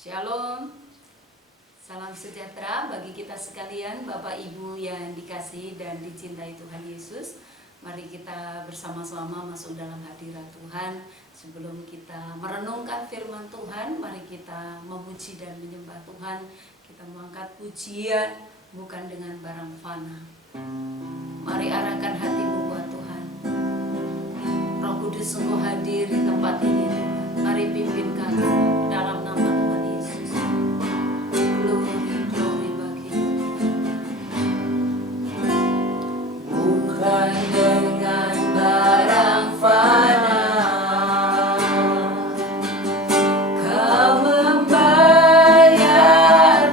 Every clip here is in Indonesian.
Shalom, salam sejahtera bagi kita sekalian, Bapak Ibu yang dikasihi dan dicintai Tuhan Yesus. Mari kita bersama-sama masuk dalam hadirat Tuhan. Sebelum kita merenungkan firman Tuhan, mari kita memuji dan menyembah Tuhan. Kita mengangkat pujian bukan dengan barang fana. Mari arahkan hatimu buat Tuhan. Roh Kudus sungguh hadir di tempat ini Tuhan. Mari pimpin kami dalam nama Tuhan Yesus. Glory bagi Tuhan. Bukan dengan barang fana Kau membayar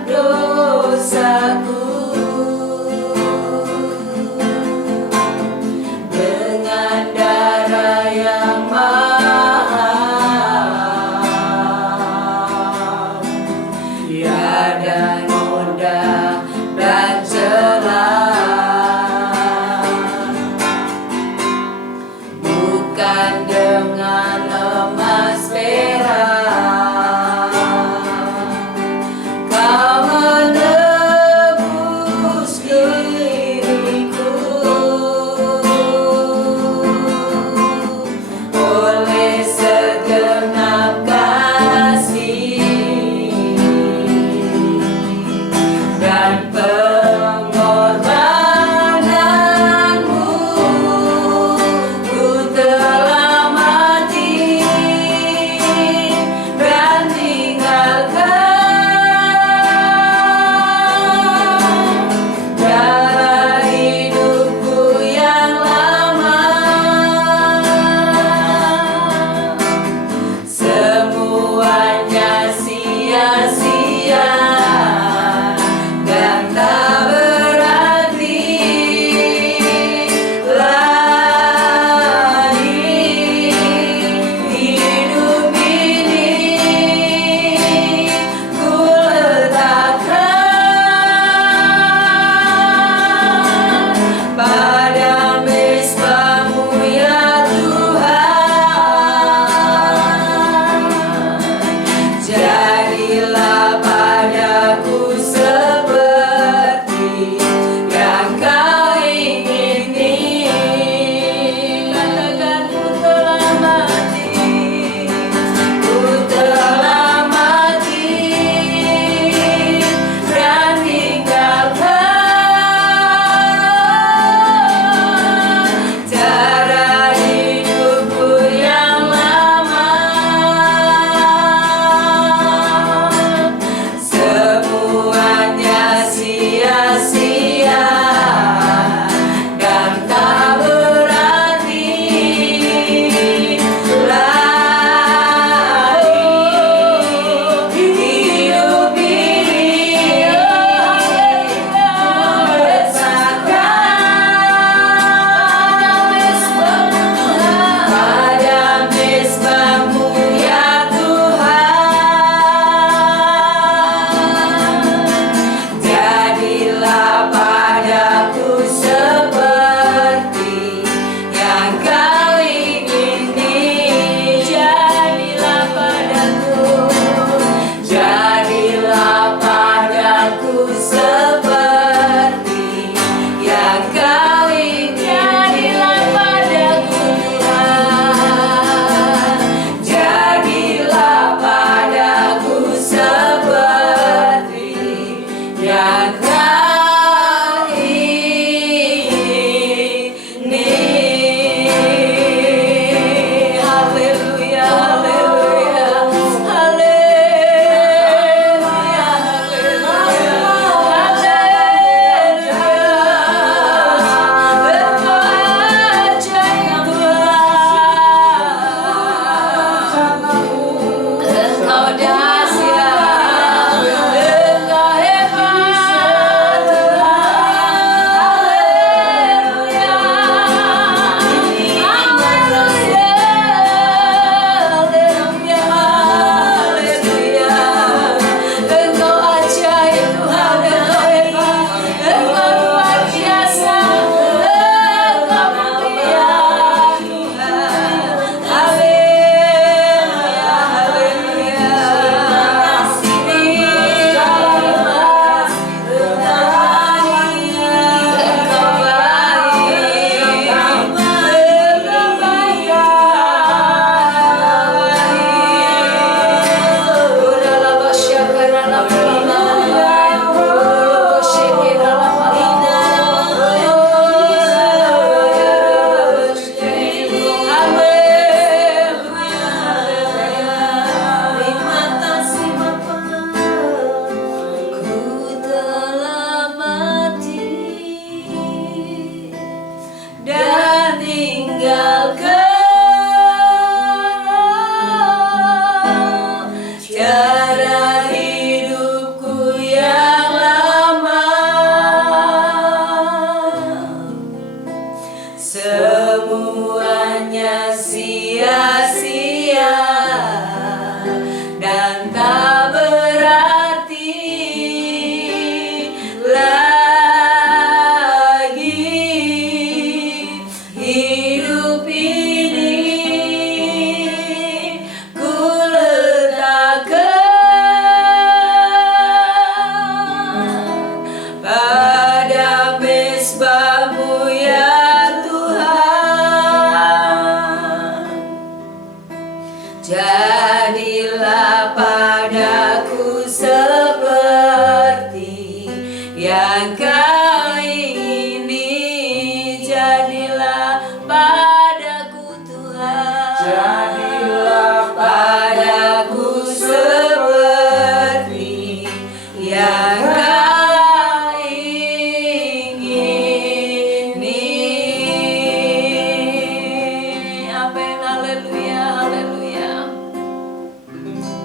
dosaku. Dengan darah yang mahal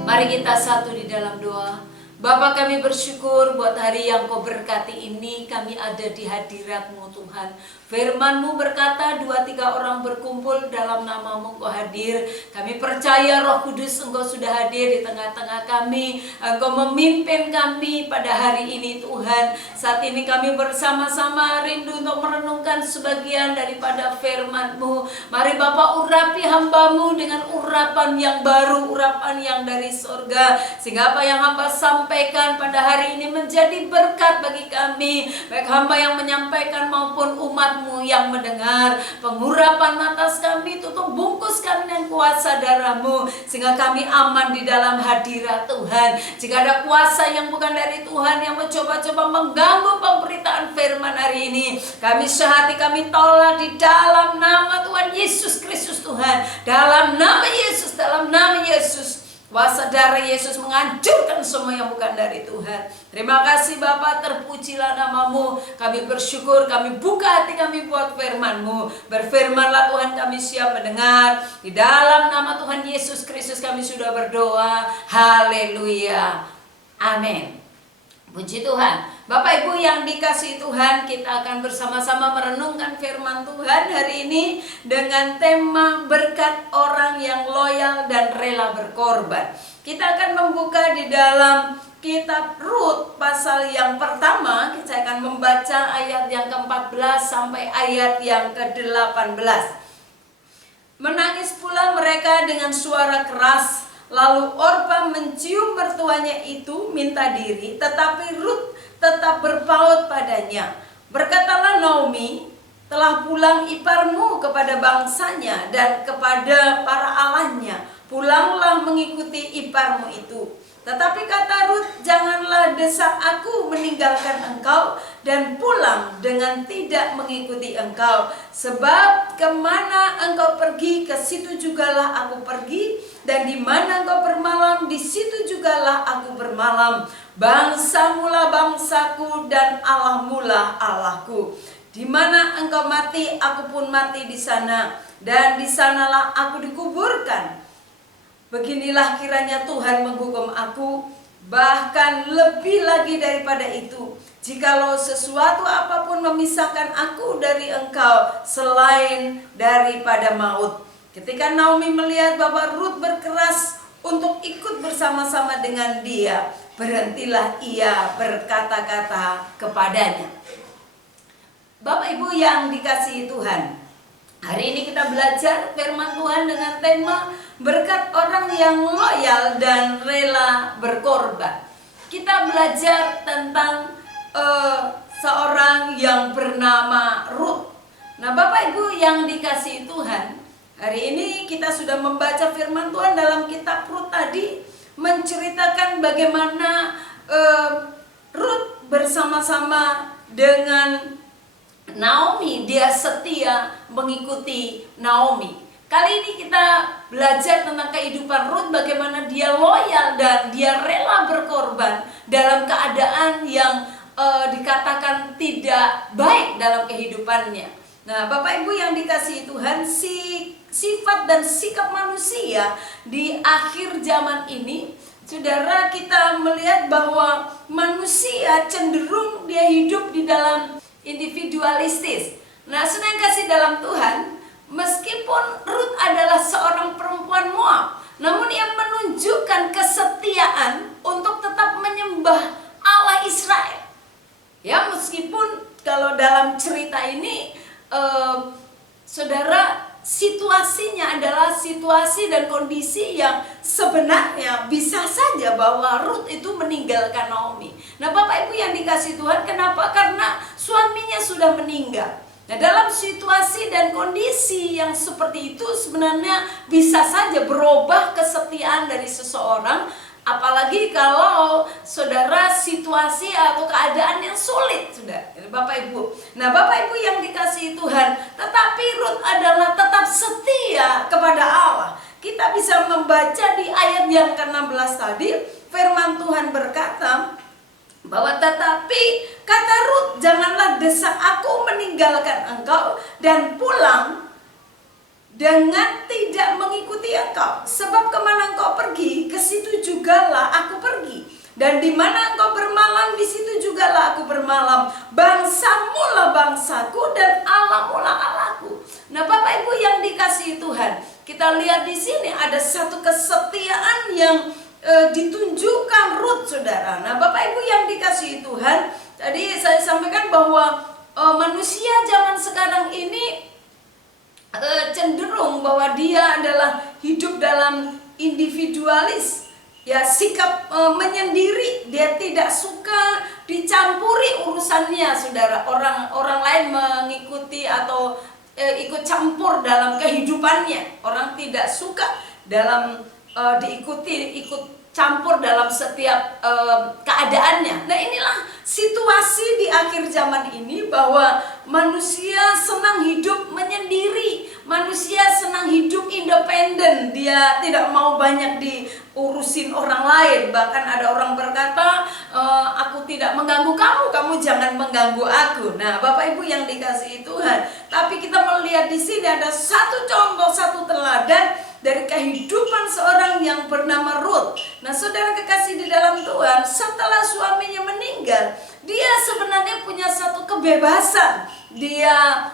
Mari kita satu di dalam doa. Bapa, kami bersyukur buat hari yang Kau berkati ini. Kami ada di hadirat-Mu Tuhan. Firman-Mu berkata 2-3 orang berkumpul dalam nama-Mu Kau hadir. Kami percaya Roh Kudus Engkau sudah hadir di tengah-tengah kami. Engkau memimpin kami pada hari ini Tuhan. Saat ini kami bersama-sama rindu untuk merenungkan sebagian daripada firman-Mu. Mari Bapa, urapi hamba-Mu dengan urapan yang baru, urapan yang dari surga, sehingga apa yang hamba sampaikan pada hari ini menjadi berkat bagi kami, baik hamba yang menyampaikan maupun umat-Mu yang mendengar. Pengurapan atas kami, tutup bungkus kami dengan kuasa darah-Mu, sehingga kami aman di dalam hadirat Tuhan. Jika ada kuasa yang bukan dari Tuhan yang mencoba-coba mengganggu pemberitaan firman hari ini, kami sehati kami tolak di dalam nama Tuhan Yesus Kristus Tuhan. Dalam nama Yesus, dalam nama Yesus. Kuasa darah Yesus menghancurkan semua yang bukan dari Tuhan. Terima kasih Bapa, terpujilah nama-Mu. Kami bersyukur, kami buka hati kami buat firman-Mu. Berfirmanlah Tuhan, kami siap mendengar. Di dalam nama Tuhan Yesus Kristus kami sudah berdoa. Haleluya. Amin. Puji Tuhan. Bapak Ibu yang dikasihi Tuhan, kita akan bersama-sama merenungkan firman Tuhan hari ini dengan tema berkat orang yang loyal dan rela berkorban. Kita akan membuka di dalam kitab Rut pasal yang pertama. Saya akan membaca ayat yang ke-14 sampai ayat yang ke-18. Menangis pula mereka dengan suara keras. Lalu Orpa mencium mertuanya itu minta diri, tetapi Rut tetap berpaut padanya. Berkatalah Naomi, telah pulang iparmu kepada bangsanya dan kepada para allahnya. Pulanglah mengikuti iparmu itu. Tetapi kata Rut, janganlah desak aku meninggalkan engkau dan pulang dengan tidak mengikuti engkau. Sebab kemana engkau pergi, ke situ jugalah aku pergi. Dan di mana engkau bermalam, di situ jugalah aku bermalam. Bangsamu lah bangsaku dan Allahmu lah Allahku. Di mana engkau mati, aku pun mati di sana. Dan di sanalah aku dikuburkan. Beginilah kiranya Tuhan menghukum aku, bahkan lebih lagi daripada itu, jikalau sesuatu apapun memisahkan aku dari engkau selain daripada maut. Ketika Naomi melihat bahwa Rut berkeras untuk ikut bersama-sama dengan dia, berhentilah ia berkata-kata kepadanya. Bapak Ibu yang dikasihi Tuhan, hari ini kita belajar firman Tuhan dengan tema berkat orang yang loyal dan rela berkorban. Kita belajar tentang seorang yang bernama Rut. Nah Bapak Ibu yang dikasihi Tuhan, hari ini kita sudah membaca firman Tuhan dalam kitab Rut tadi, menceritakan bagaimana Rut bersama-sama dengan Naomi, dia setia mengikuti Naomi. Kali ini kita belajar tentang kehidupan Rut, bagaimana dia loyal dan dia rela berkorban dalam keadaan yang dikatakan tidak baik dalam kehidupannya. Nah Bapak Ibu yang dikasihi Tuhan, sifat dan sikap manusia di akhir zaman ini, saudara, kita melihat bahwa manusia cenderung dia hidup di dalam individualistis. Nah saudara yang kasih dalam Tuhan, meskipun Rut adalah seorang perempuan Moab, namun ia menunjukkan kesetiaan untuk tetap menyembah Allah Israel. Ya, meskipun kalau dalam cerita ini saudara, situasinya adalah situasi dan kondisi yang sebenarnya bisa saja bahwa Rut itu meninggalkan Naomi. Nah Bapak Ibu yang dikasihi Tuhan, kenapa? Karena suaminya sudah meninggal. Nah dalam situasi dan kondisi yang seperti itu sebenarnya bisa saja berubah kesetiaan dari seseorang, apalagi kalau saudara situasi atau keadaan yang sulit, sudah Bapak Ibu. Nah Bapak Ibu yang dikasihi Tuhan, tetapi Rut adalah tetap setia kepada Allah. Kita bisa membaca di ayat yang ke-16 tadi, firman Tuhan berkata bahwa tetapi kata Rut, janganlah desak aku meninggalkan engkau dan pulang dengan tidak mengikuti engkau. Sebab kemana engkau pergi, ke situ jugalah aku pergi. Dan di mana engkau bermalam, di situ jugalah aku bermalam. Bangsamu lah bangsaku dan Allahmu lah Allahku. Nah, Bapak Ibu yang dikasihi Tuhan, kita lihat di sini ada satu kesetiaan yang ditunjukkan Rut, saudara. Nah, Bapak Ibu yang dikasihi Tuhan, tadi saya sampaikan bahwa manusia zaman sekarang ini cenderung bahwa dia adalah hidup dalam individualis, ya, sikap menyendiri. Dia tidak suka dicampuri urusannya, saudara. Orang lain mengikuti atau ikut campur dalam kehidupannya. Orang tidak suka dalam ikut campur dalam setiap keadaannya. Nah, inilah situasi di akhir zaman ini, bahwa manusia senang hidup menyendiri, manusia senang hidup independen. Dia tidak mau banyak diurusin orang lain. Bahkan ada orang berkata, aku tidak mengganggu kamu, kamu jangan mengganggu aku. Nah, Bapak Ibu yang dikasihi Tuhan, tapi kita melihat di sini ada satu contoh, satu teladan dari kehidupan seorang yang bernama Rut. Nah, saudara kekasih di dalam Tuhan, setelah suaminya meninggal, dia sebenarnya punya satu kebebasan. Dia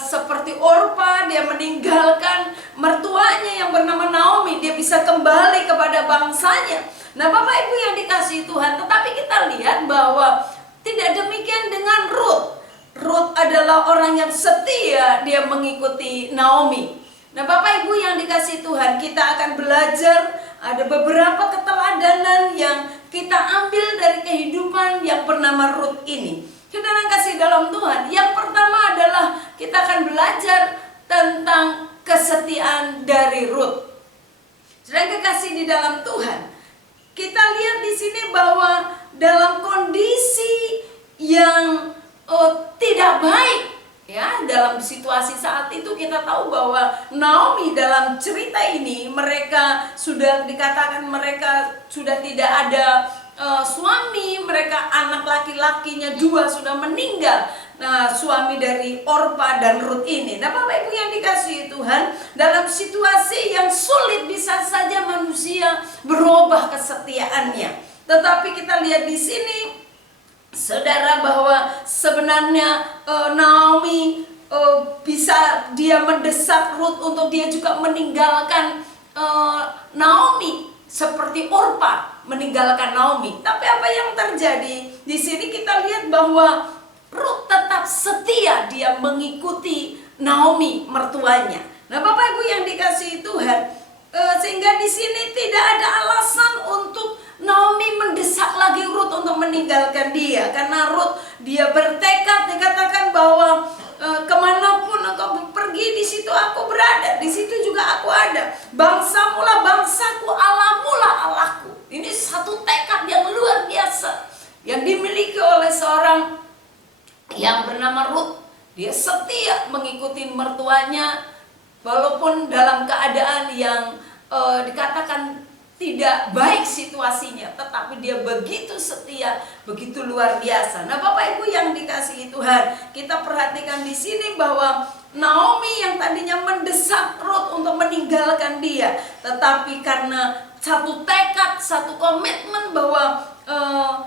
seperti Orpa, dia meninggalkan mertuanya yang bernama Naomi. Dia bisa kembali kepada bangsanya. Nah, Bapak Ibu yang dikasihi Tuhan, tetapi kita lihat bahwa tidak demikian dengan Rut. Rut adalah orang yang setia, dia mengikuti Naomi. Nah, Bapak Ibu yang dikasihi Tuhan, kita akan belajar ada beberapa keteladanan yang kita ambil dari kehidupan yang bernama Rut ini. Saudara kasih dalam Tuhan, yang pertama adalah kita akan belajar tentang kesetiaan dari Rut. Saudara kekasih di dalam Tuhan, kita lihat di sini bahwa dalam kondisi yang tidak baik, ya, dalam situasi saat itu kita tahu bahwa Naomi dalam cerita ini, mereka sudah dikatakan mereka sudah tidak ada suami, mereka anak laki-lakinya 2 sudah meninggal. Nah, suami dari Orpa dan Rut ini. Nah, Bapak Ibu yang dikasihi Tuhan, dalam situasi yang sulit bisa saja manusia berubah kesetiaannya. Tetapi kita lihat di sini, saudara, bahwa sebenarnya Naomi bisa dia mendesak Rut untuk dia juga meninggalkan Naomi, seperti Orpa meninggalkan Naomi. Tapi apa yang terjadi? Di sini kita lihat bahwa Rut tetap setia, dia mengikuti Naomi mertuanya. Nah, Bapak Ibu yang dikasihi Tuhan, sehingga di sini tidak ada alasan untuk Naomi mendesak lagi Rut untuk meninggalkan dia, karena Rut dia bertekad, dikatakan bahwa kemanapun engkau pergi, di situ aku berada, di situ juga aku ada. Bangsamu lah bangsaku, Allahmu lah Allahku. Ini satu tekad yang luar biasa yang dimiliki oleh seorang yang bernama Rut. Dia setia mengikuti mertuanya, walaupun dalam keadaan yang dikatakan tidak baik situasinya, tetapi dia begitu setia, begitu luar biasa. Nah, Bapak Ibu yang dikasihi Tuhan, kita perhatikan di sini bahwa Naomi yang tadinya mendesak Rut untuk meninggalkan dia, tetapi karena satu tekad, satu komitmen bahwa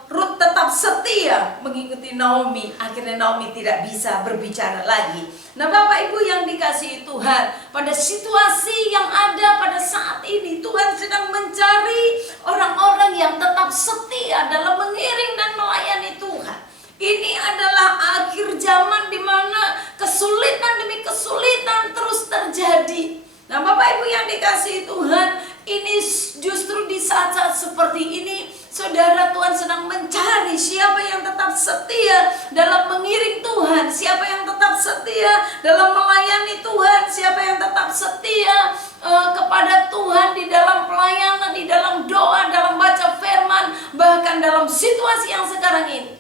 Rut tetap setia mengikuti Naomi, akhirnya Naomi tidak bisa berbicara lagi. Nah, Bapak Ibu yang dikasihi Tuhan, pada situasi yang ada pada saat ini, Tuhan sedang mencari orang-orang yang tetap setia dalam mengiring dan melayani Tuhan. Ini adalah akhir zaman di mana kesulitan demi kesulitan terus terjadi. Nah, Bapak Ibu yang dikasihi Tuhan, ini justru di saat-saat seperti ini, saudara, Tuhan sedang mencari siapa yang tetap setia dalam mengiring Tuhan, siapa yang tetap setia dalam melayani Tuhan, siapa yang tetap setia kepada Tuhan di dalam pelayanan, di dalam doa, dalam baca firman, bahkan dalam situasi yang sekarang ini.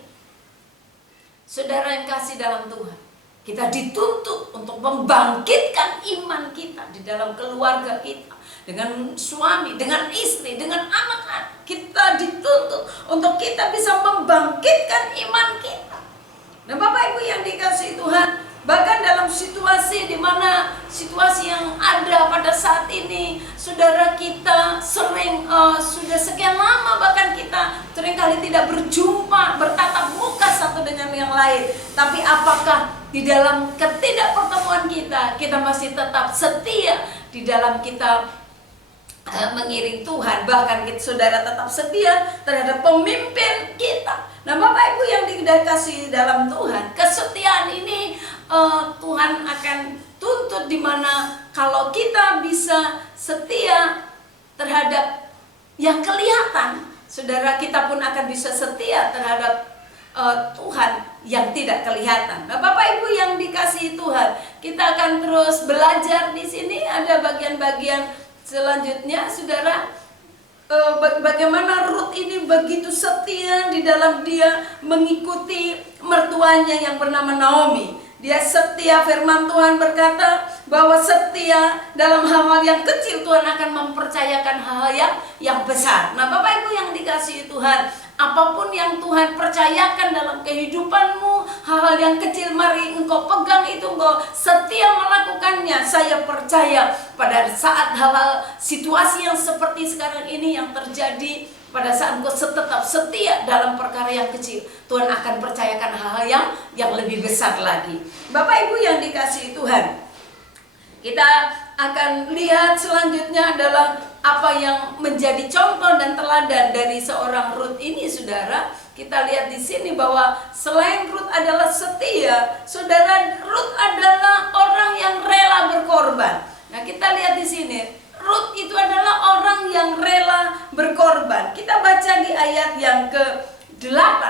Saudara yang kasih dalam Tuhan, kita dituntut untuk membangkitkan iman kita di dalam keluarga kita, dengan suami, dengan istri, dengan anak-anak. Kita dituntut untuk kita bisa membangkitkan iman kita. Nah, Bapak Ibu yang dikasihi Tuhan, bahkan dalam situasi di mana situasi yang ada pada saat ini, saudara, kita sering sudah sekian lama bahkan kita seringkali tidak berjumpa, bertatap muka satu dengan yang lain. Tapi apakah di dalam ketidakpertemuan kita masih tetap setia di dalam kita mengiring Tuhan, bahkan saudara tetap setia terhadap pemimpin kita. Nah, Bapak Ibu yang dikasihi dalam Tuhan, kesetiaan ini Tuhan akan tuntut, di mana kalau kita bisa setia terhadap yang kelihatan, saudara, kita pun akan bisa setia terhadap Tuhan yang tidak kelihatan. Nah, Bapak Ibu yang dikasihi Tuhan, kita akan terus belajar di sini. Ada bagian-bagian selanjutnya, saudara, bagaimana Ruth ini begitu setia di dalam dia mengikuti mertuanya yang bernama Naomi. Dia setia, firman Tuhan berkata bahwa setia dalam hal-hal yang kecil, Tuhan akan mempercayakan hal-hal yang besar. Nah, Bapak Ibu yang dikasihi Tuhan, apapun yang Tuhan percayakan dalam kehidupanmu, hal-hal yang kecil, mari engkau pegang itu, engkau setia melakukannya. Saya percaya pada saat hal-hal situasi yang seperti sekarang ini yang terjadi, pada saat engkau tetap setia dalam perkara yang kecil, Tuhan akan percayakan hal-hal yang lebih besar lagi. Bapak Ibu yang dikasihi Tuhan, kita akan lihat selanjutnya adalah apa yang menjadi contoh dan teladan dari seorang Ruth ini, saudara. Kita lihat di sini bahwa selain Ruth adalah setia, saudara, Ruth adalah orang yang rela berkorban. Nah, kita lihat di sini, Ruth itu adalah orang yang rela berkorban. Kita baca di ayat yang ke-8.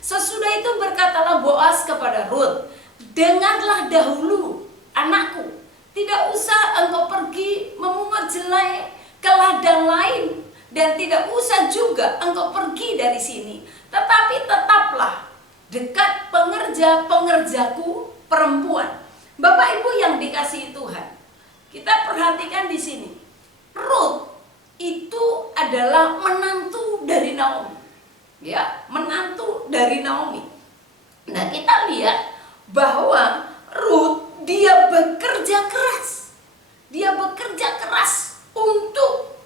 Sesudah itu berkatalah Boaz kepada Ruth, "Dengarlah dahulu, anakku, tidak usah engkau pergi memungut jelai ke ladang lain, dan tidak usah juga engkau pergi dari sini. Tetapi tetaplah dekat pengerjaku perempuan." Bapak Ibu yang dikasihi Tuhan, kita perhatikan di sini, Ruth itu adalah menantu dari Naomi, ya, menantu dari Naomi. Nah, kita lihat bahwa Ruth, dia bekerja keras, untuk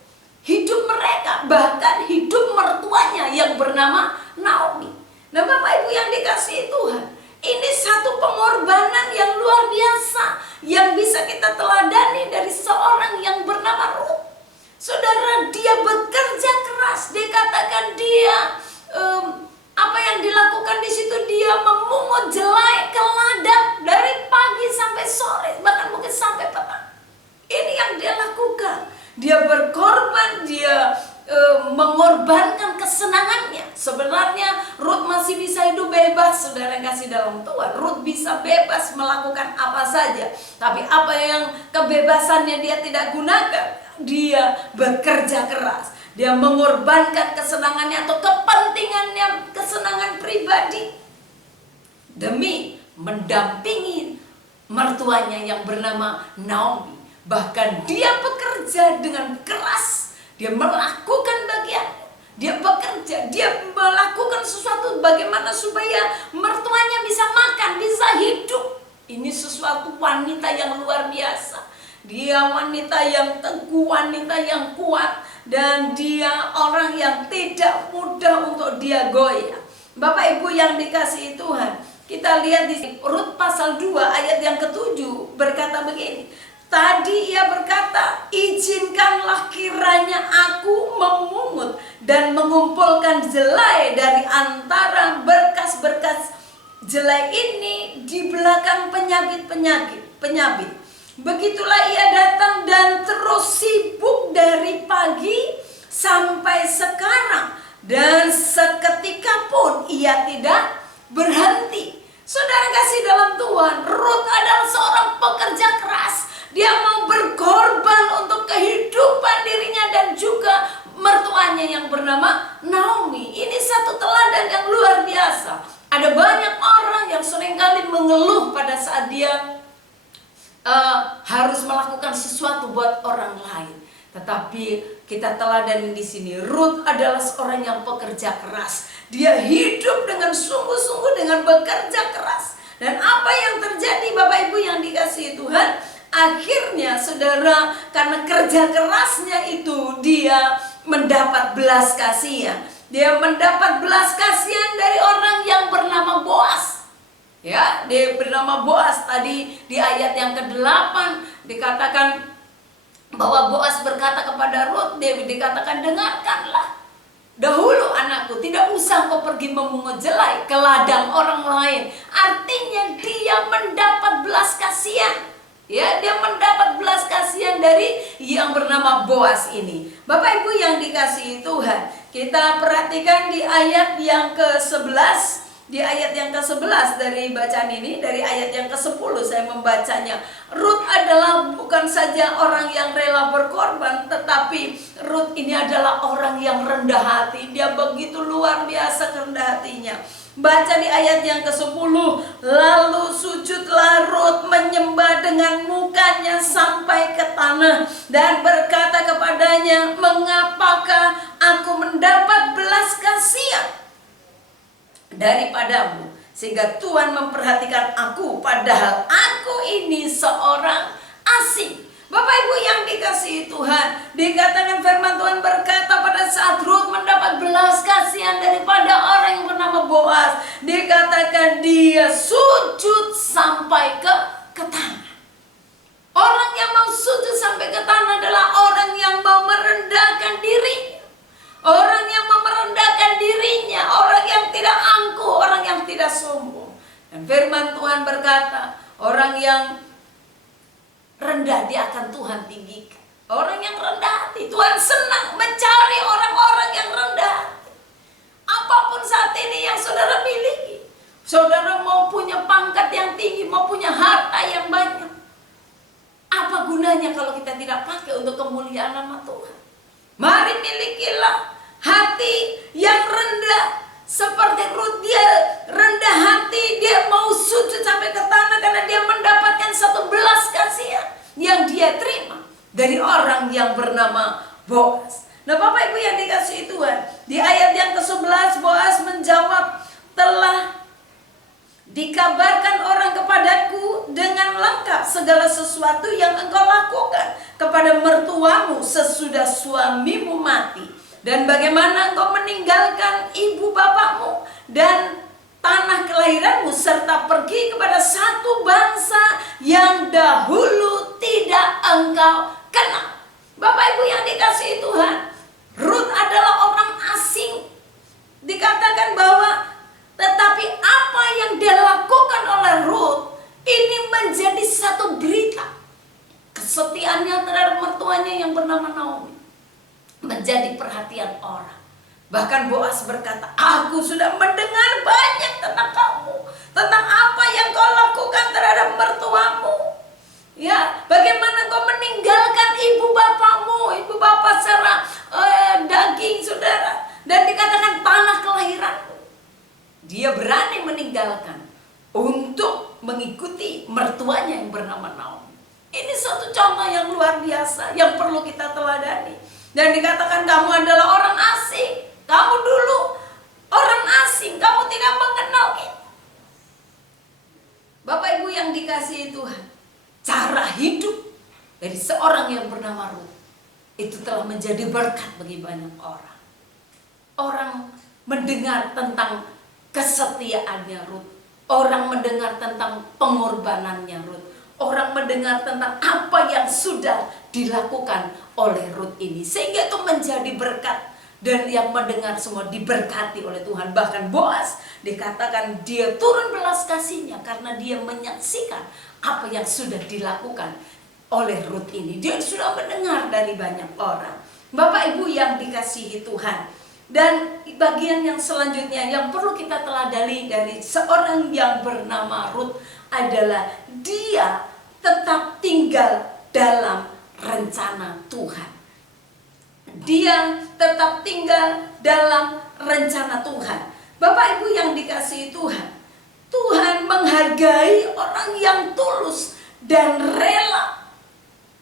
hidup mereka, bahkan hidup mertuanya yang bernama Naomi. Nah, Bapak Ibu yang dikasihi Tuhan, ini satu pengorbanan yang luar biasa yang bisa kita teladani dari seorang yang bernama Ruth. Saudara, dia bekerja keras. Dikatakan dia apa yang dilakukan di situ, dia memungut jelai ke ladang dari pagi sampai sore, bahkan mungkin sampai petang. Ini yang dia lakukan. Dia berkorban, dia mengorbankan kesenangannya. Sebenarnya Ruth masih bisa hidup bebas, saudara yang kasih dalam Tuhan. Ruth bisa bebas melakukan apa saja, tapi apa yang kebebasannya dia tidak gunakan, dia bekerja keras. Dia mengorbankan kesenangannya atau kepentingannya, kesenangan pribadi, demi mendampingi mertuanya yang bernama Naomi. Bahkan dia bekerja dengan keras. Dia melakukan bagian, dia bekerja, dia melakukan sesuatu bagaimana supaya mertuanya bisa makan, bisa hidup. Ini sesuatu wanita yang luar biasa. Dia wanita yang teguh, wanita yang kuat, dan dia orang yang tidak mudah untuk dia goyah. Bapak Ibu yang dikasihi Tuhan, kita lihat di Rut pasal 2 ayat yang ke-7 berkata begini. Tadi ia berkata, "Izinkanlah kiranya aku memungut dan mengumpulkan jelai dari antara berkas-berkas jelai ini di belakang penyabit. Begitulah ia datang dan terus sibuk dari pagi sampai sekarang, dan seketika pun ia tidak berhenti." Saudara kasih dalam Tuhan, Rut adalah seorang pekerja keras. Dia mau berkorban untuk kehidupan dirinya dan juga mertuanya yang bernama Naomi. Ini satu teladan yang luar biasa. Ada banyak orang yang seringkali mengeluh pada saat dia harus melakukan sesuatu buat orang lain. Tetapi kita teladani di sini, Rut adalah seorang yang pekerja keras. Dia hidup dengan sungguh-sungguh, dengan bekerja keras. Dan apa yang terjadi, Bapak Ibu yang dikasihi Tuhan, Akhirnya saudara, karena kerja kerasnya itu dia mendapat belas kasihan. Dia mendapat belas kasihan dari orang yang bernama Boas. Ya, dia bernama Boas. Tadi di ayat yang ke-8 dikatakan bahwa Boas berkata kepada Rut, dia dikatakan, dengarkanlah dahulu anakku, tidak usah kau pergi memungut jelai ke ladang orang lain. Artinya dia mendapat belas kasihan. Ya, dia mendapat belas kasihan dari yang bernama Boas ini. Bapak Ibu yang dikasihi Tuhan, kita perhatikan di ayat yang ke-11. Di ayat yang ke-11 dari bacaan ini, dari ayat yang ke-10 saya membacanya. Rut adalah bukan saja orang yang rela berkorban, tetapi Rut ini adalah orang yang rendah hati. Dia begitu luar biasa rendah hatinya. Baca di ayat yang ke-10, lalu sujudlah Rut menyembah dengan mukanya sampai ke tanah dan berkata kepadanya, mengapakah aku mendapat belas kasihan daripadamu sehingga Tuhan memperhatikan aku, padahal aku ini seorang asing. Bapak Ibu yang dikasihi Tuhan, dikatakan firman Tuhan berkata pada saat Rut mendapat belas kasihan daripada orang yang bernama Boas, dikatakan dia sujud sampai ke tanah. Orang yang mau sujud sampai ke tanah adalah orang yang mau merendahkan dirinya. Orang yang mau merendahkan dirinya, orang yang tidak angkuh, orang yang tidak sombong. Dan firman Tuhan berkata, orang yang rendah dia akan Tuhan tinggikan. Orang yang rendah hati, Tuhan senang mencari orang-orang yang rendah hati. Apapun saat ini yang saudara miliki, saudara mau punya pangkat yang tinggi, mau punya harta yang banyak, apa gunanya kalau kita tidak pakai untuk kemuliaan nama Tuhan? Mari milikilah hati yang rendah. Seperti Rut, dia rendah hati, dia mau sujud sampai ke tanah karena dia mendapatkan satu belas kasihan yang dia terima dari orang yang bernama Boas. Nah Bapak Ibu yang dikasihi Tuhan, di ayat yang ke-11 Boas menjawab, telah dikabarkan orang kepadaku dengan lengkap segala sesuatu yang engkau lakukan kepada mertuamu sesudah suamimu mati, dan bagaimana engkau meninggalkan ibu bapakmu dan tanah kelahiranmu serta pergi kepada satu bangsa yang dahulu tidak engkau kenal. Bapak Ibu yang dikasihi Tuhan, Rut adalah orang asing. Dikatakan bahwa tetapi apa yang dilakukan oleh Rut ini menjadi satu berita. Kesetiaannya terhadap mertuanya yang bernama Naomi menjadi perhatian orang. Bahkan Boas berkata, aku sudah mendengar banyak tentang kamu, tentang apa yang kau lakukan terhadap mertuamu. Ya, bagaimana kau meninggalkan ibu bapakmu, ibu bapak secara daging saudara, dan dikatakan tanah kelahiranmu. Dia berani meninggalkan untuk mengikuti mertuanya yang bernama Naomi. Ini satu contoh yang luar biasa yang perlu kita teladani. Dan dikatakan kamu adalah orang asing. Kamu dulu orang asing, kamu tidak mengenal kita. Bapak Ibu yang dikasihi Tuhan, cara hidup dari seorang yang bernama Rut itu telah menjadi berkat bagi banyak orang. Orang mendengar tentang kesetiaannya Rut, orang mendengar tentang pengorbanannya Rut, orang mendengar tentang apa yang sudah dilakukan oleh Rut ini, sehingga itu menjadi berkat. Dan yang mendengar semua diberkati oleh Tuhan. Bahkan Boas dikatakan dia turun belas kasihnya karena dia menyaksikan apa yang sudah dilakukan oleh Rut ini. Dia sudah mendengar dari banyak orang. Bapak Ibu yang dikasihi Tuhan, dan bagian yang selanjutnya yang perlu kita teladani dari seorang yang bernama Rut adalah dia tetap tinggal dalam rencana Tuhan. Dia tetap tinggal dalam rencana Tuhan. Bapak Ibu yang dikasihi Tuhan, Tuhan menghargai orang yang tulus dan rela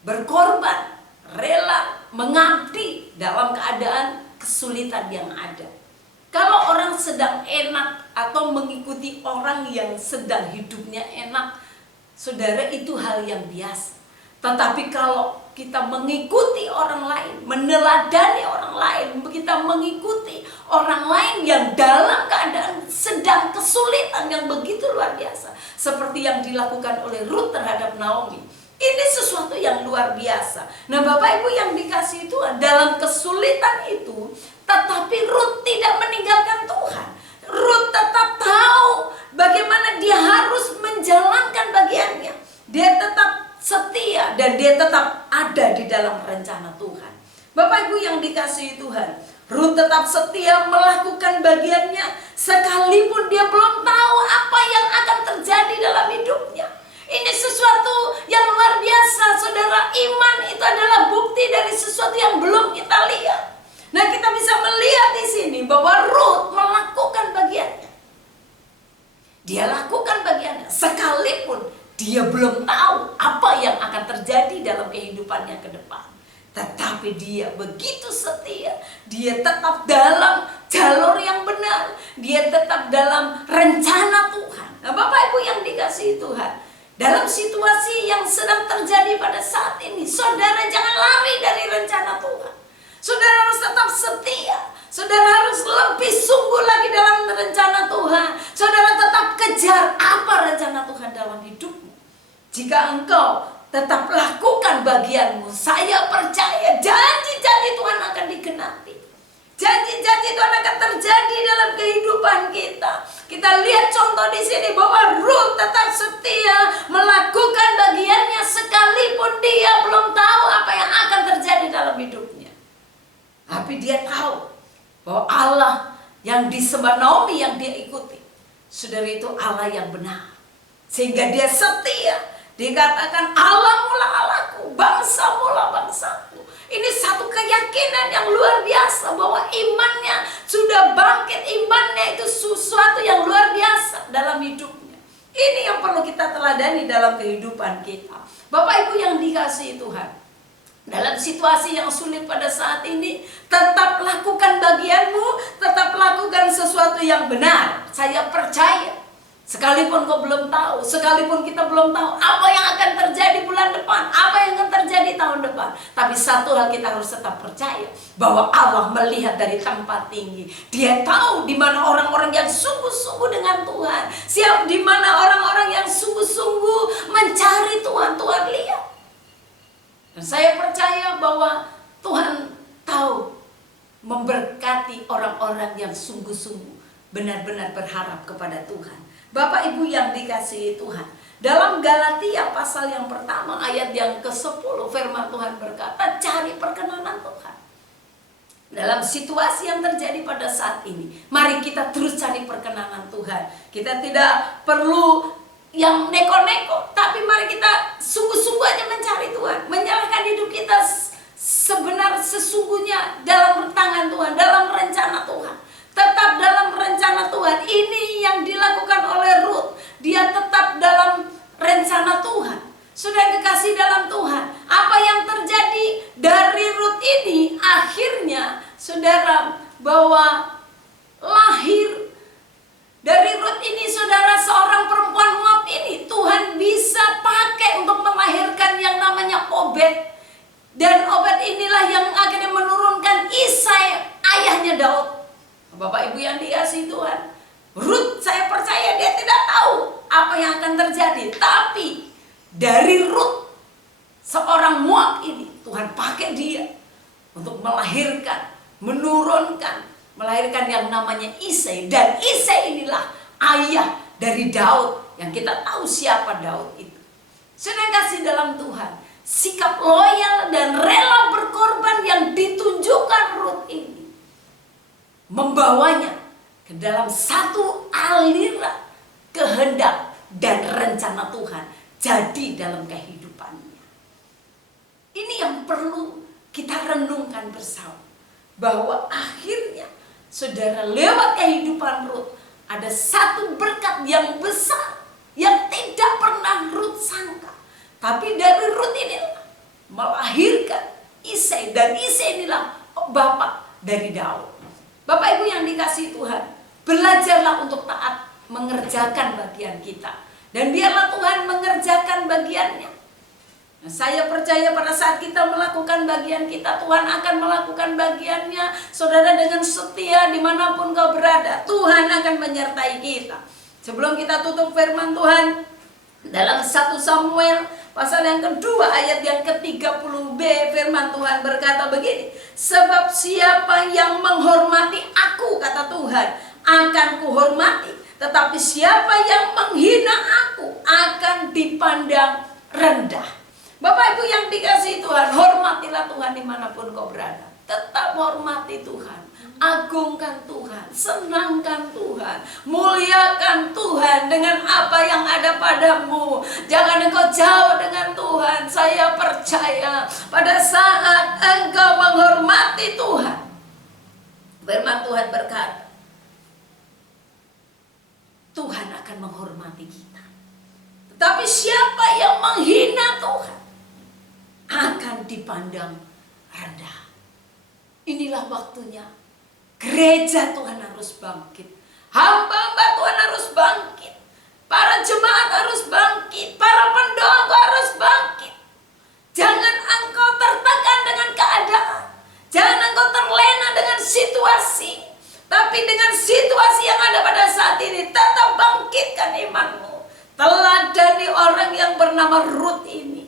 berkorban, rela mengabdi dalam keadaan kesulitan yang ada. Kalau orang sedang enak atau mengikuti orang yang sedang hidupnya enak, saudara, itu hal yang biasa. Tetapi kalau kita mengikuti orang lain, meneladani orang lain, kita mengikuti orang lain yang dalam keadaan sedang kesulitan yang begitu luar biasa, seperti yang dilakukan oleh Ruth terhadap Naomi, ini sesuatu yang luar biasa. Nah, Bapak Ibu yang dikasihi Tuhan, dalam kesulitan itu, tetapi Ruth tidak meninggalkan Tuhan. Ruth tetap tahu bagaimana dia harus menjalankan bagiannya. Dia tetap setia dan dia tetap ada di dalam rencana Tuhan. Bapak Ibu yang dikasihi Tuhan, Ruth tetap setia melakukan bagiannya sekalipun dia belum tahu apa yang akan terjadi dalam hidupnya. Ini sesuatu yang luar biasa, saudara. Iman itu adalah bukti dari sesuatu yang belum kita lihat. Nah, kita bisa melihat di sini bahwa Ruth melakukan bagiannya. Dia lakukan bagiannya sekalipun dia belum tahu apa yang akan terjadi dalam kehidupannya ke depan. Tetapi dia begitu setia. Dia tetap dalam jalur yang benar. Dia tetap dalam rencana Tuhan. Nah, Bapak Ibu yang dikasihi Tuhan, dalam situasi yang sedang terjadi pada saat ini, saudara jangan lari dari rencana Tuhan. Saudara harus tetap setia. Saudara harus lebih sungguh lagi dalam rencana Tuhan. Saudara tetap kejar apa rencana Tuhan dalam hidupmu. Jika engkau tetap lakukan bagianmu, saya percaya janji-janji Tuhan akan digenapi. Janji-janji Tuhan akan terjadi dalam kehidupan kita. Kita lihat contoh di sini bahwa Ruth tetap setia melakukan bagiannya sekalipun dia belum tahu apa yang akan terjadi dalam hidupnya. Tapi dia tahu bahwa Allah yang disembah Naomi yang dia ikuti, saudara, itu Allah yang benar. Sehingga dia setia. Dikatakan Allah mula Allahku, bangsa mula bangsaku. Ini satu keyakinan yang luar biasa bahwa imannya sudah bangkit. Imannya itu sesuatu yang luar biasa dalam hidupnya. Ini yang perlu kita teladani dalam kehidupan kita. Bapak Ibu yang dikasihi Tuhan, dalam situasi yang sulit pada saat ini, tetap lakukan bagianmu, tetap lakukan sesuatu yang benar. Saya percaya, sekalipun kau belum tahu, sekalipun kita belum tahu apa yang akan terjadi bulan depan, apa yang akan terjadi tahun depan, tapi satu hal kita harus tetap percaya, bahwa Allah melihat dari tempat tinggi. Dia tahu di mana orang-orang yang sungguh-sungguh dengan Tuhan, siap di mana orang-orang yang sungguh-sungguh mencari Tuhan. Tuhan lihat. Dan saya percaya bahwa Tuhan tahu memberkati orang-orang yang sungguh-sungguh benar-benar berharap kepada Tuhan. Bapak Ibu yang dikasihi Tuhan, dalam Galatia pasal yang pertama ayat yang ke-10, firman Tuhan berkata, cari perkenanan Tuhan. Dalam situasi yang terjadi pada saat ini, mari kita terus cari perkenanan Tuhan. Kita tidak perlu yang neko-neko, tapi mari kita sungguh-sungguh aja mencari Tuhan, menyerahkan hidup kita sesungguhnya dalam tangan Tuhan, dalam rencana Tuhan. Tetap dalam rencana Tuhan. Ini yang dilakukan oleh Ruth. Dia tetap dalam rencana Tuhan. Sudah kekasih dalam Tuhan, apa yang terjadi dari Ruth ini, akhirnya saudara, bahwa lahir dari Ruth ini, saudara, seorang perempuan Moab ini, Tuhan bisa pakai untuk melahirkan yang namanya Obed. Dan Obed inilah yang akhirnya menurunkan Isai, ayahnya Daud. Bapak Ibu yang dikasihi Tuhan, Ruth, saya percaya dia tidak tahu apa yang akan terjadi. Tapi dari Ruth, seorang Moab ini, Tuhan pakai dia untuk melahirkan, melahirkan yang namanya Isai. Dan Isai inilah ayah dari Daud, yang kita tahu siapa Daud itu. Sudah kasih dalam Tuhan, sikap loyal dan rela berkorban yang ditunjukkan Ruth ini membawanya ke dalam satu aliran kehendak dan rencana Tuhan jadi dalam kehidupannya. Ini yang perlu kita renungkan bersama, bahwa akhirnya saudara, lewat kehidupan Ruth ada satu berkat yang besar yang tidak pernah Ruth sangka. Tapi dari Ruth inilah melahirkan Isai, dan Isai inilah bapak dari Daud. Bapak Ibu yang dikasihi Tuhan, belajarlah untuk taat mengerjakan bagian kita. Dan biarlah Tuhan mengerjakan bagiannya. Nah, saya percaya pada saat kita melakukan bagian kita, Tuhan akan melakukan bagiannya. Saudara, dengan setia dimanapun kau berada, Tuhan akan menyertai kita. Sebelum kita tutup firman Tuhan, dalam 1 Samuel pasal yang kedua ayat yang ke-30b, firman Tuhan berkata begini, sebab siapa yang menghormati aku, kata Tuhan, akan kuhormati, tetapi siapa yang menghina aku akan dipandang rendah. Bapak Ibu yang dikasihi Tuhan, hormatilah Tuhan dimanapun kau berada. Tetap hormati Tuhan, agungkan Tuhan, senangkan Tuhan, muliakan Tuhan dengan apa yang ada padamu. Jangan engkau jauh dengan Tuhan. Saya percaya pada saat engkau menghormati Tuhan, firman Tuhan berkata, Tuhan akan menghormati kita. Tetapi siapa yang menghina Tuhan akan dipandang rendah. Inilah waktunya gereja Tuhan harus bangkit, hamba-hamba Tuhan harus bangkit, para jemaat harus bangkit, para pendonga harus bangkit. Jangan engkau tertekan dengan keadaan, jangan engkau terlena dengan situasi, tapi dengan situasi yang ada pada saat ini tetap bangkitkan imanmu. Teladani orang yang bernama Ruth ini.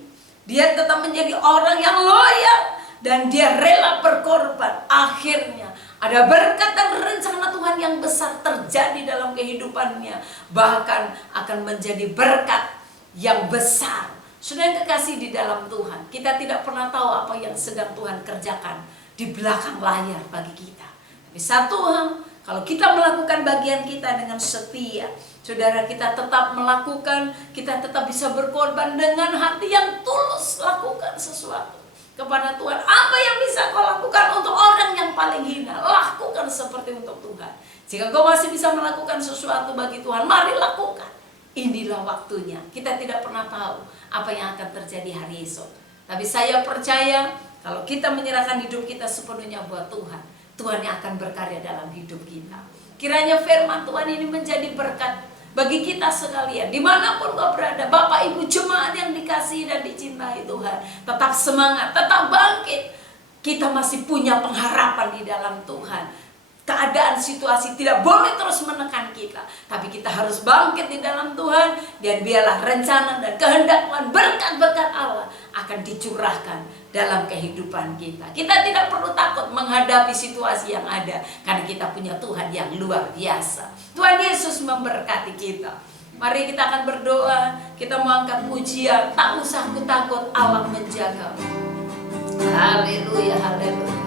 Dia tetap menjadi orang yang loyal dan dia rela berkorban. Akhirnya ada berkat dan rencana Tuhan yang besar terjadi dalam kehidupannya. Bahkan akan menjadi berkat yang besar. Sudah yang kekasih di dalam Tuhan, kita tidak pernah tahu apa yang sedang Tuhan kerjakan di belakang layar bagi kita. Tapi satu hal, kalau kita melakukan bagian kita dengan setia, saudara, kita tetap melakukan, kita tetap bisa berkorban dengan hati yang tulus. Lakukan sesuatu kepada Tuhan. Apa yang bisa kau lakukan untuk orang yang paling hina, lakukan seperti untuk Tuhan. Jika kau masih bisa melakukan sesuatu bagi Tuhan, mari lakukan. Inilah waktunya. Kita tidak pernah tahu apa yang akan terjadi hari esok. Tapi saya percaya kalau kita menyerahkan hidup kita sepenuhnya buat Tuhan, Tuhan yang akan berkarya dalam hidup kita. Kiranya firman Tuhan ini menjadi berkat bagi kita sekalian, dimanapun kau berada. Bapak Ibu jemaat yang dikasihi dan dicintai Tuhan, tetap semangat, tetap bangkit. Kita masih punya pengharapan di dalam Tuhan. Keadaan situasi tidak boleh terus menekan kita, tapi kita harus bangkit di dalam Tuhan. Dan biarlah rencana dan kehendak Tuhan, berkat-berkat Allah akan dicurahkan dalam kehidupan kita. Kita tidak perlu takut menghadapi situasi yang ada, karena kita punya Tuhan yang luar biasa. Tuhan Yesus memberkati kita. Mari kita akan berdoa. Kita mau angkat pujian, tak usah ku takut, Allah menjaga. Haleluya, haleluya.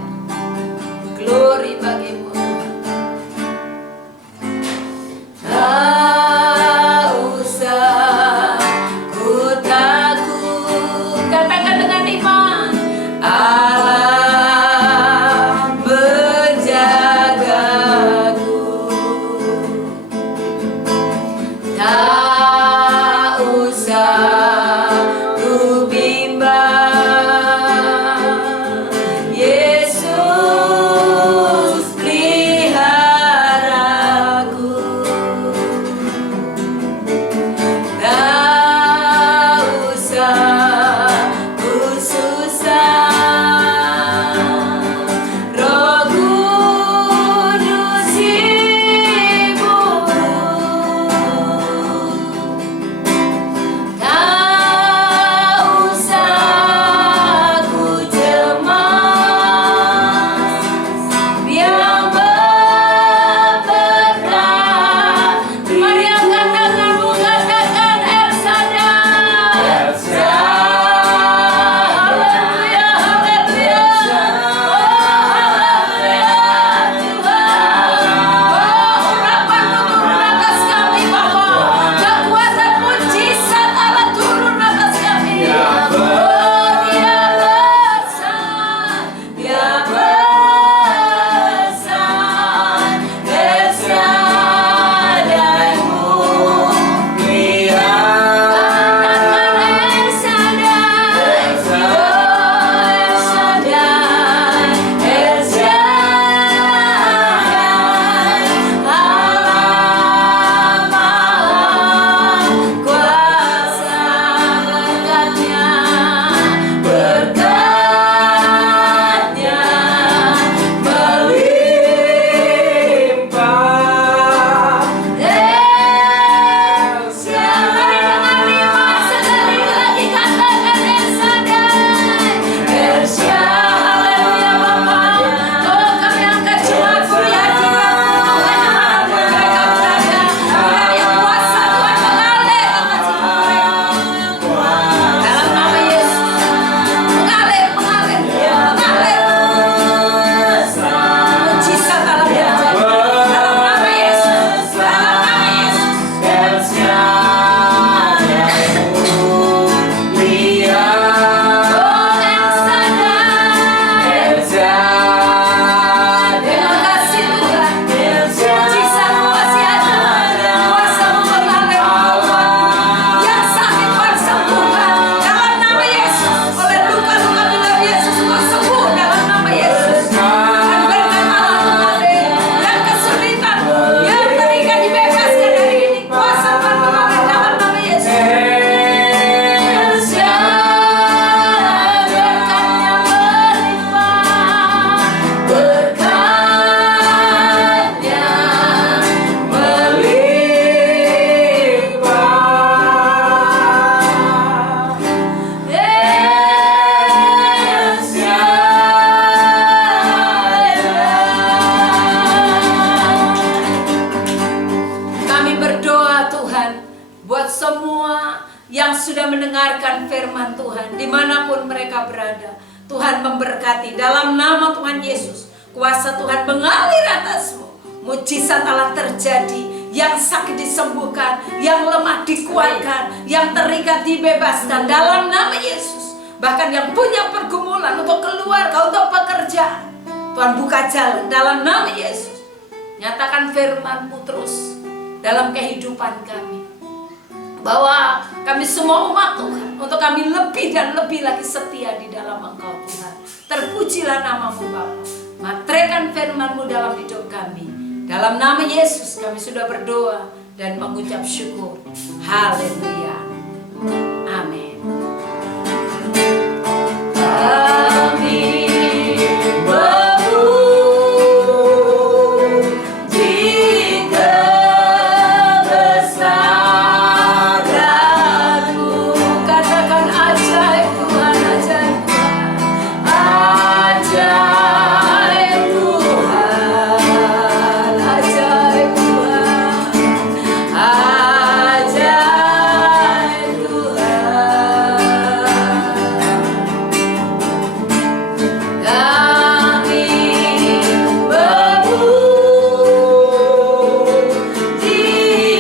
Glory bagimu Tuhan. Tak usah ku takut. Katakan dengan iman, Allah menjagaku. Tak usah ku bimbang, Yesus yang sudah mendengarkan firman Tuhan dimanapun mereka berada. Tuhan memberkati dalam nama Tuhan Yesus. Kuasa Tuhan mengalir atasmu. Mujizat Allah terjadi. Yang sakit disembuhkan, yang lemah dikuatkan, yang terikat dibebaskan dalam nama Yesus. Bahkan yang punya pergumulan untuk keluarga, untuk pekerjaan, Tuhan buka jalan dalam nama Yesus. Nyatakan firman-Mu terus dalam kehidupan kami, bahwa kami semua umat Tuhan, untuk kami lebih dan lebih lagi setia di dalam Engkau Tuhan. Terpujilah nama-Mu Bapa. Materaikan firman-Mu dalam hidup kami. Dalam nama Yesus kami sudah berdoa dan mengucap syukur. Haleluya. Amin. Kami memuji kebesaran-Mu. Katakan ajaib Tuhan, ajaib Tuhan, ajaib Tuhan, ajaib Tuhan, ajaib Tuhan. Kami memuji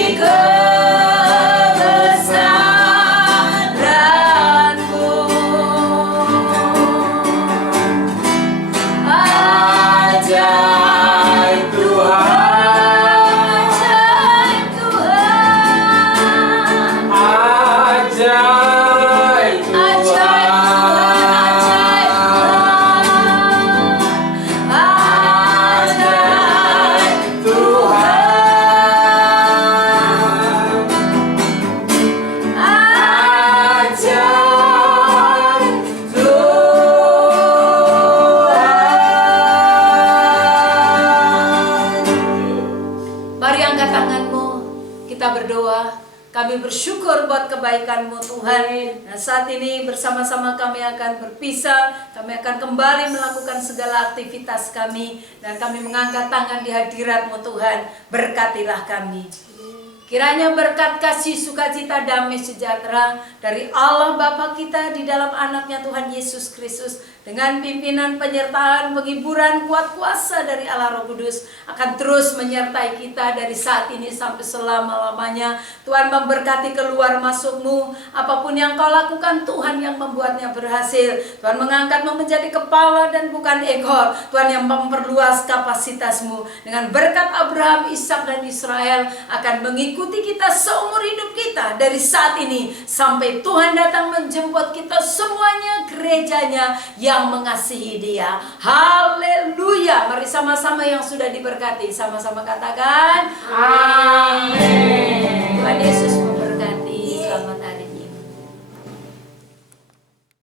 kebesaran-Mu. Ajaib Tuhan, ajaib Tuhan, Ajaib ajaib Tuhan, ajaib Tuhan, ajaib Tuhan, ajaib Tuhan. Mari angkat tanganmu, kita berdoa. Kami bersyukur buat kebaikan-Mu Tuhan. Nah, saat ini bersama-sama kami akan berpisah. Kami akan kembali melakukan segala aktivitas kami. Dan kami mengangkat tangan di hadirat-Mu Tuhan. Berkatilah kami. Kiranya berkat kasih, sukacita, damai, sejahtera dari Allah Bapa kita di dalam anaknya Tuhan Yesus Kristus, dengan pimpinan, penyertaan, penghiburan, kuat kuasa dari Allah Roh Kudus akan terus menyertai kita dari saat ini sampai selama-lamanya. Tuhan memberkati keluar masukmu, apapun yang kau lakukan Tuhan yang membuatnya berhasil. Tuhan mengangkatmu menjadi kepala dan bukan ekor. Tuhan yang memperluas kapasitasmu. Dengan berkat Abraham, Ishak dan Israel akan mengikuti kita seumur hidup kita dari saat ini sampai Tuhan datang menjemput kita semuanya, gerejanya yang mengasihi Dia. Haleluya. Mari sama-sama yang sudah diberkati sama-sama katakan amin. Tuhan Yesus